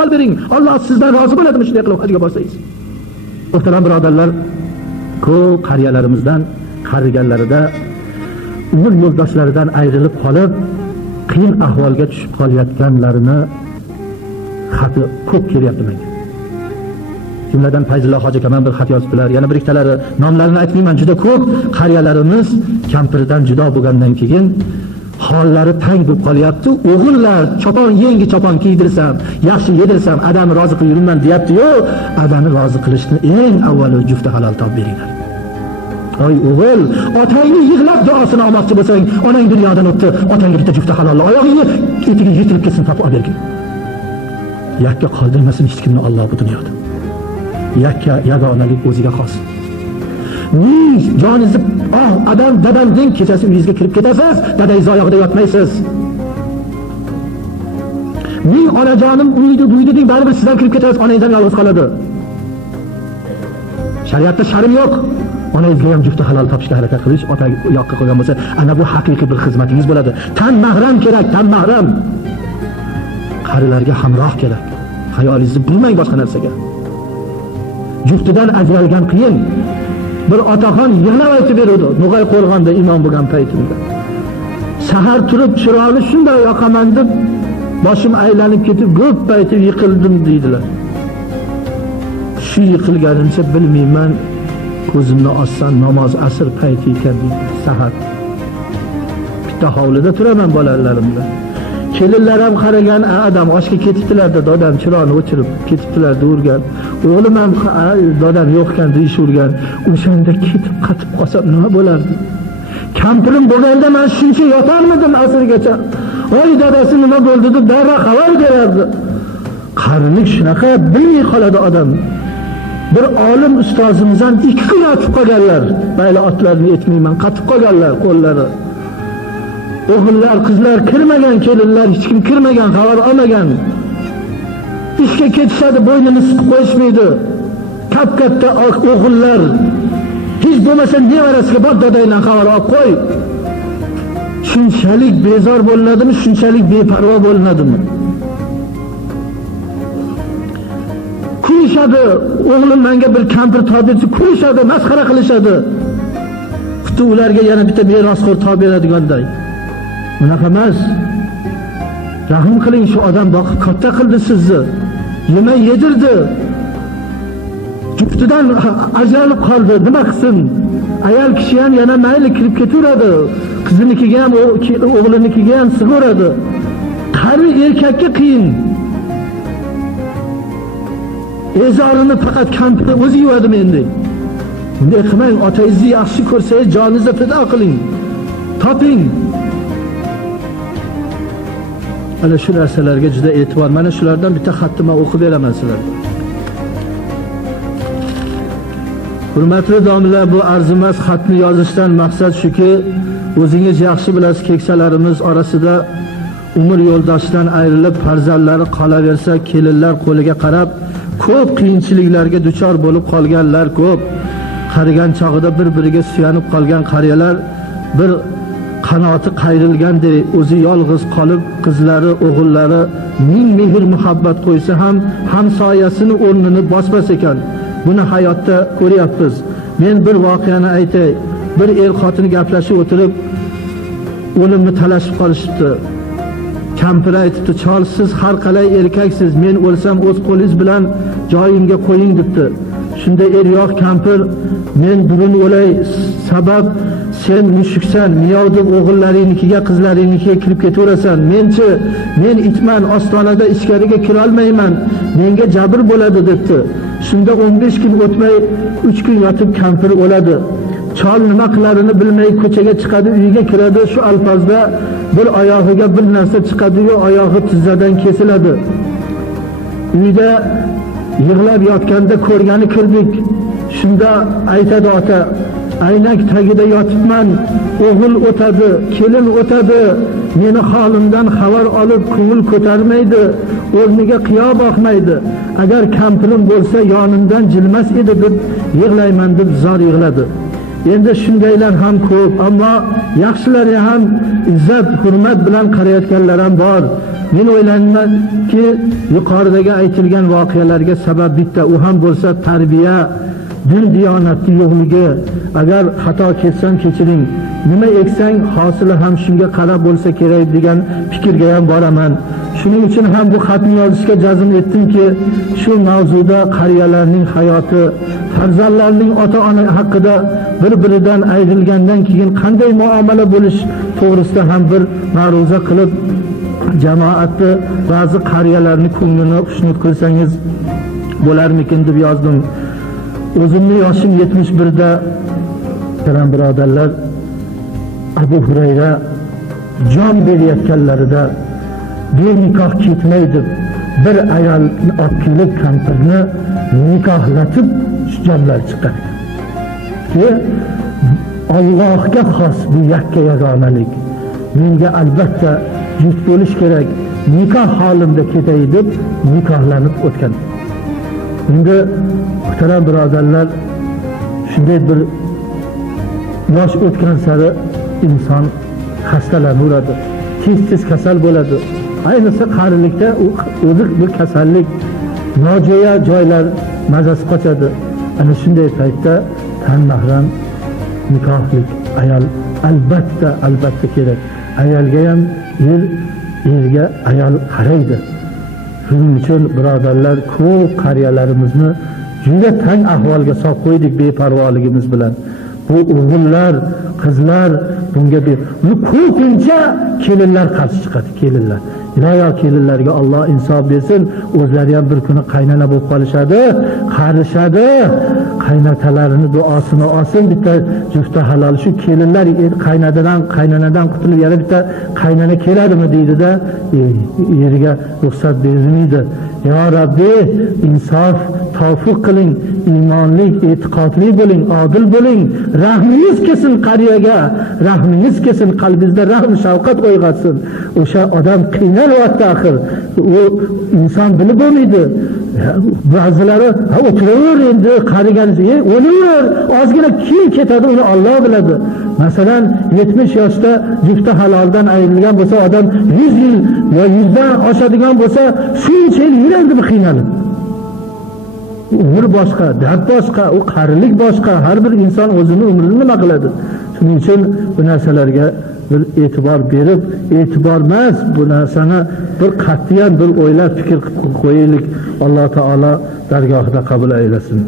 savol bering. Alloh sizdan rozi bo'ladimi shunday qilib hajga borsangiz? Muhtaram birodarlar, ko'p qariyalarimizdan qariganlarida umr yo'ldoshlaridan ayrilib qolib, qiyin ahvolga tushib qolayotganlarini xati ko'p kelyapti menga. Jumladan Fayzullo hoji kaman bir xat yozibdilar. Yana bir ikkitalari nomlarini aytmayman, juda ko'p qariyalarimiz kampirdan judo bo'lgandan keyin hollari tang bo'lib qolyapti. O'g'illar chopon yengi chopon kiydirsam, yaxshi yedirsam, adamni rozi qilib yurman deyapti-yu, adamni rozi qilishni eng avvalo jufti halol topib beringlar. Oy o'g'il, otangni yig'lab duosini olmoqchi bo'lsang, onang dunyodan o'tdi, otangga bitta jufti halol oyog'ingni etiga yetilib ketsin topib olib bergin. Yakka qoldirmasin hech kimni Alloh bu dunyoda. Yakka yagonalik o'ziga xos. Joningizni adam dadamning kechasi uyingizga kirib ketasiz, dadangiz oyog'ida yotmaysiz. Onajonim uydi deng, baribir sizdan kirib ketasiz, onangiz ham yolg'iz qoladi. Shariatda sharm yo'q. Onangizga ham jufti halol topishga harakat qilish, otaga yoqqa qo'ygan bo'lsa, ana bu haqiqiy bir xizmatingiz bo'ladi. Tan mahram kerak, tan mahram. Qarilarga hamroh kerak. Hayolingizni burmang boshqa narsaga. Juftidan ajralgan qiyin. Bir otaxon yig'lab aytib berdi, No'g'ay qo'rg'onda imom bo'lgan paytimda. Sahar turib chiroqni shunday yoqaman deb boshim aylanib ketib, ko'p paytib yiqildim deydilar. Shu yiqilganimcha bilmayman, ko'zimni ochsam namoz asr payti ekan deydi. Sahar. Bitta hovlida turaman bolalarim bilan. Kelinlar ham qaragan, adam oshga ketibdilar-da, dadam chiroqni o'chirib ketibdilar urgan. O'g'lim ham dadam yo'qkan deyishurgan. O'shanda ketib qatib qolsam nima bo'lardi? Kampirim bo'lganda men shuncha yotarmidim asrgacha. Voy dadasi nima bo'ldi deb darrov xabar berardi. Qarilik shunaqa bilmay qoladi odam. Bir olim ustozimizdan 2 kun yotib qolganlar. Mayli otlarni etmayman, qatib qolganlar qo'llari. O'g'illar, qizlar kirmagan, kelinlar hech kim kirmagan, xabar olmagan. Ishga ketishadi, bo'ynini siqib qo'yishmaydi. Kap-katta o'g'illar hech bo'lmasa nevarasiga bor dadangdan xabar olib qo'y. Shunchalik bezor bo'linadimi, shunchalik beparvo bo'linadimi? Kulishadi, o'g'lim menga bir kampir topdirsa kulishadi, masxara qilishadi. Xuddi ularga yana bitta merosxo'r top beradiganday. Bunaqa emas. Rahim qiling, shu odam boqib katta qildi sizni. Yemay yedirdi. Juftidan ajralib qoldi, nima qilsin? Ayol kishi ham yana mayli kirib ketaveradi. Qizinikiga ham, o'g'linikiga ham sig'oradi. Qari erkakka qiyin. Ezorini faqat kampir o'zi yuvadimi endi? Bunday qilmang, otangizni yaxshi ko'rsangiz, joningizni fido qiling. Toping. Ana shu narsalarga juda e'tibor. Mana shulardan bitta xatni men o'qib beraman sizlarga. Hurmatli domlalar, bu arzimas xatni yozishdan maqsad shuki, o'zingiz yaxshi bilasiz, keksalarimiz orasida umr yo'ldoshidan ayrilib farzandlari qolaversa, kelinlar qo'liga qarab ko'p qiyinchiliklarga duchor bo'lib qolganlar ko'p. Qarigan chog'ida bir-biriga suyanib qolgan qariyalar bir qanoti qayrilgandek o'zi yolg'iz qolib, qizlari, o'g'illari ming mehr muhabbat qo'ysa ham hamsoyasini o'rnini bosmas ekan. Buni hayotda ko'ryapmiz. Men bir voqeani aytay. Bir er xotin gaplashib o'tirib o'limni talashib qolishibdi. Kampir aytibdi, "Chol, siz har qalay erkaksiz, men o'lsam o'z qo'lingiz bilan joyimga qo'ying" debdi. Shunda er, "Yo'q kampir, men burun o'lay, sabab sen mushuksan, miyov deb o'g'illaringnikiga, qizlaringnikiga kirib ketaverasan. Men-chi, men itman, ostonada ichkariga kira olmayman, menga jabr bo'ladi" debdi. Shunda 15 kun o'tmay 3 kun yotib kampir o'ladi. Chol nima qilarini bilmay ko'chaga chiqadi, uyiga kiradi. Shu alfozda bir oyog'iga bir narsa chiqadi-yu, oyog'i tizzadan kesiladi. Uyda yig'lab yotganda ko'rgani kirdik. Shunda aytadi ota, "Aynak tagida yotibman, o'g'il o'tadi, kelin o'tadi, meni holimdan xabar olib ko'ngil ko'tarmaydi, o'rniga qiyo boqmaydi. Agar kampirim bo'lsa yonimdan jilmas edi" deb yig'layman deb zor yig'ladi. Endi shundaylar ham ko'p, ammo yaxshilari ham izzat, hurmat bilan qarayotganlar ham bor. Men o'ylaymanki, yuqoridagi aytilgan voqealarga sabab bitta, u ham bo'lsa tarbiya, din diyonatning yo'qligi. Agar xato ketsam kechiring, nima eksang hosili ham shunga qarab bo'lsa kerak degan fikrga ham boraman. Shuning uchun ham bu xatni yozishga jazm etdimki, shu mavzuda qariyalarning hayoti, farzandlarning ota-ona haqida bir-biridan ayrilgandan keyin qanday muomala bo'lish to'g'risida ham bir ma'ruza qilib, jamoatni ba'zi qariyalarning ko'nglini xushnud qilsangiz bo'larmikin deb yozdim. O'zimni yoshim 71da, muhtaram birodarlar, Abu Hurayra jon berayotganlarida benikoh ketmaydi, bir ayol olib kelib kampirni nikohlatib jonlar chiqar. Ki Allohga xos bu yakka yagonalik. Menga albatta juft bo'lish kerak, nikoh holimda ketay deb nikohlanib o'tgan. Endi muhtaram birodarlar, shunday bir yosh o'tgan sari inson xastalanadi, tez kasal bo'ladi. Ayniqsa qarilikda o'zi bir kasallik, nojo'ya joylar mazasi qochadi. Ana shunday paytda tan mahram nikohlik ayol albatta kerak. Ayolga ham erga ayol qaraydi. Shuning uchun birodarlar, ko'p qariyalarimizni juda tang ahvolga solib qo'ydik beparvoligimiz bilan. Bu o'g'illar, qizlar bunga ko'pincha kelinlar qarshi chiqadi, kelinlar. Iloyo kelinlarga Alloh insof bersin, o'zlari ham bir kuni qaynona bo'lib qolishadi, qarishadi. Qaynotalarini duosini olsin, bitta jufta halol. Shu kelinlar qaynonadan qutulib yana bitta qaynona keladimi deydi-da, eriga ruxsat bermaydi. Ya Rabbi, insof tavfiq qiling, iymonli, e'tiqodli bo'ling, odil bo'ling. Rahmingiz kelsin qariyaga, rahmingiz kelsin, qalbingizda rahm, shafqat uyg'otsin. O'sha odam qiynalyapti axir. U inson bilib bo'lmaydi. Ba'zilari o'tiraver endi qariganicha, o'laver, ozgina keyin ketadi, uni Alloh biladi. Masalan, 70 yoshda jufti haloldan ayrilgan bo'lsa, odam 100 yil va 100 dan oshadigan bo'lsa, shuncha yil yuradi bu qiynalib. Umr boshqa, dard boshqa, u qarilik boshqa. Har bir inson o'zini umrini nima qiladi? Shuning uchun bu narsalarga bir e'tibor berib, e'tibor emas, bu narsani bir qat'iyan bir o'ylab fikr qilib qo'yaylik. Alloh taolo dargohida qabul aylasin.